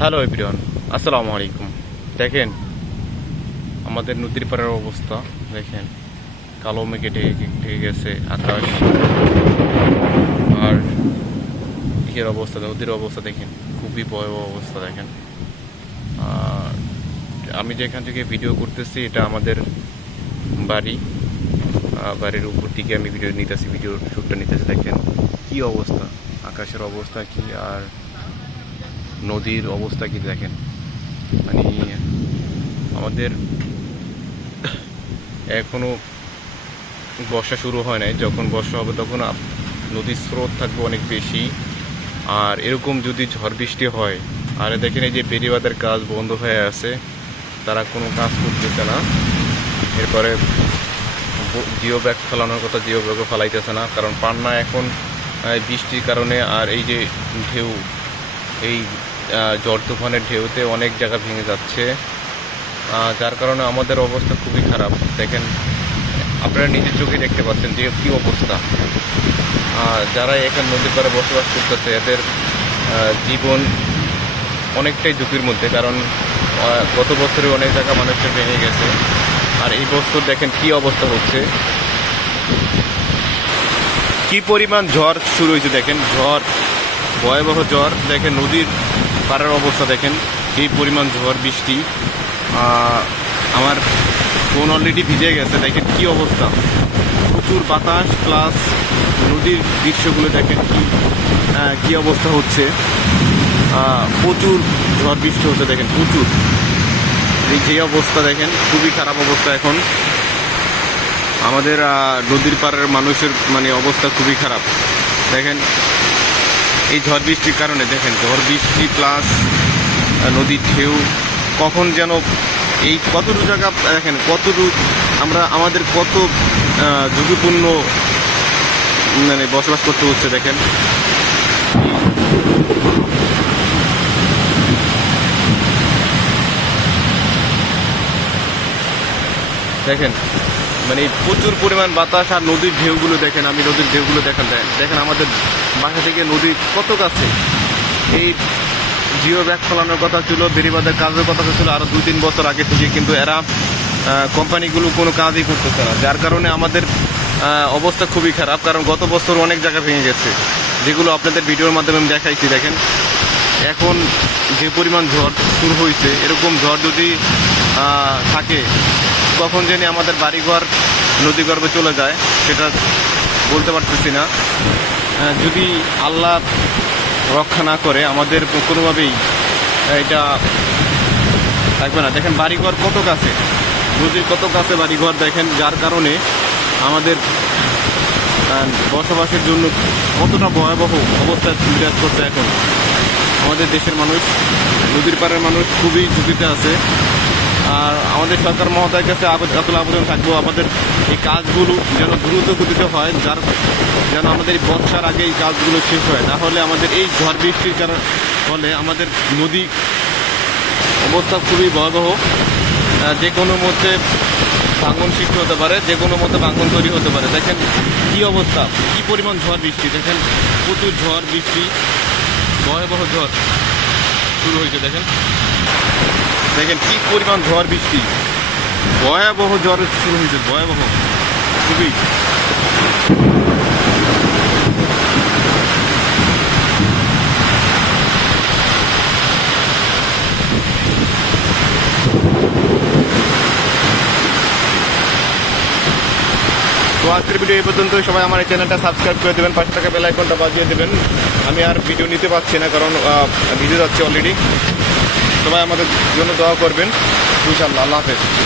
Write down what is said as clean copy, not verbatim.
Hello everyone, আসসালামু আলাইকুম। দেখেন আমাদের নদীর পাড়ের অবস্থা, দেখেন কালো মেঘে ঢেকে গেছে আকাশ। আর ইয়ের অবস্থা, নদীর অবস্থা দেখেন, খুবই ভয়াবহ অবস্থা। দেখেন আমি যেখান থেকে ভিডিও করতেছি এটা আমাদের বাড়ি, বাড়ির উপর থেকে আমি ভিডিওর শ্যুটটা নিতেছি। দেখেন কি অবস্থা, আকাশের অবস্থা কি আর নদীর অবস্থা কি। দেখেন মানে আমাদের এখনো বর্ষা শুরু হয় নাই, যখন বর্ষা হবে তখন নদীর স্রোত থাকবে অনেক বেশি। আর এরকম যদি ঝড় বৃষ্টি হয়, আর দেখেন এই যে বেড়িবাঁধের কাজ বন্ধ হয়ে আছে, তারা কোনো কাজ করতেছে না। এরপরে জিও ব্যাগ ফেলানোর কথা, জিও ব্যাগও ফেলাইতেছে না, কারণ পান্না এখন বৃষ্টির কারণে আর এই যে ঢেউ, এই ঝড় তুফানের ঢেউতে অনেক জায়গা ভেঙে যাচ্ছে, যার কারণে আমাদের অবস্থা খুবই খারাপ। দেখেন আপনারা নিজের চোখে দেখতে পাচ্ছেন যে কী অবস্থা। যারা এখানে নদীর পাড়ে বসবাস করতেছে এদের জীবন অনেকটাই ঝুঁকির মধ্যে, কারণ গত বছরে অনেক জায়গা মানুষের ভেঙে গেছে। আর এই বছর দেখেন কি অবস্থা হচ্ছে, কি পরিমাণ ঝড় শুরু হয়েছে। দেখেন ঝড়, ভয়াবহ ঝড়। দেখেন নদীর পাড়ের অবস্থা, দেখেন এই পরিমাণ ঝড় বৃষ্টি। আমার ফোন অলরেডি ভিজে গেছে। দেখেন কি অবস্থা, প্রচুর বাতাস প্লাস নদীর দৃশ্যগুলো দেখেন কি অবস্থা হচ্ছে। প্রচুর ঝড় বৃষ্টি হচ্ছে, দেখেন প্রচুর। এই যে অবস্থা দেখেন, খুবই খারাপ অবস্থা এখন আমাদের নদীর পাড়ের মানুষের, মানে অবস্থা খুবই খারাপ। দেখেন এই ঝড় বৃষ্টির কারণে, দেখেন ঝড় বৃষ্টি প্লাস নদীর ঢেউ, কখন যেন এই কতটুকু জায়গা, দেখেন কতটুকু আমাদের কত ঝুঁকিপূর্ণ মানে বসবাস করতে হচ্ছে। দেখেন দেখেন মানে প্রচুর পরিমাণ বাতাস আর নদীর ঢেউগুলো দেখেন। আমি নদীর ঢেউগুলো দেখেন আমাদের বাসা থেকে নদী কত কাছে। এই জিও ব্যাগ ফেলানোর কথা ছিল, বেড়িবাঁধের কাজের কথা ছিল আরও 2-3 বছর আগে থেকে, কিন্তু এরা কোম্পানিগুলো কোনো কাজই করতেছে না, যার কারণে আমাদের অবস্থা খুবই খারাপ। কারণ গত বছর অনেক জায়গা ভেঙে গেছে, যেগুলো আপনাদের ভিডিওর মাধ্যমে আমি দেখাইছি। দেখেন এখন যে পরিমাণ ঝড় শুরু হয়েছে, এরকম ঝড় যদি থাকে কখন জানি আমাদের বাড়িঘর নদীগর্ভে চলে যায় সেটা বলতে পারতেছি না। যদি আল্লাহ রক্ষা না করে আমাদের কোনোভাবেই এটা থাকবে না। দেখেন বাড়িঘর কত কাছে, নদীর কত কাছে বাড়িঘর, দেখেন যার কারণে আমাদের বসবাসের জন্য কতটা ভয়াবহ অবস্থা বিরাজ করছে এখন আমাদের দেশের মানুষ। নদীর পাড়ের মানুষ খুবই ঝুঁকিতে আছে। আর আমাদের সরকার মহোদয়ের কাছে আবেদন থাকবো, আমাদের এই কাজগুলো যেন দ্রুত গতিতে হয়, যেন আমাদের বর্ষার আগে এই কাজগুলো শেষ হয়। তাহলে আমাদের এই ঝড় বৃষ্টির ফলে আমাদের নদী অবস্থা খুবই ভয়াবহ, যে কোনো মধ্যে ভাঙন সৃষ্টি হতে পারে, যে কোনো মধ্যে ভাঙন তৈরি হতে পারে। দেখেন কি অবস্থা, কি পরিমাণ ঝড় বৃষ্টি। দেখেন প্রচুর ঝড় বৃষ্টি, ভয়াবহ ঝড় শুরু হয়েছে। দেখেন কি পরিমাণ ঝড় বৃষ্টি, ভয়াবহ ঝড় শুরু হয়েছে, ভয়াবহ খুবই। তো আজকের ভিডিও এই পর্যন্ত। সবাই আমার এই চ্যানেলটা সাবস্ক্রাইব করে দেবেন, পাশে থাকা বেল আইকনটা বাজিয়ে দেবেন। আমি আর ভিডিও নিতে পারছি না, কারণ ভিডিও যাচ্ছে অলরেডি। সবাই আমাদের জন্য দোয়া করবেন, ইনশাআল্লাহ। আল্লাহ হাফেজ।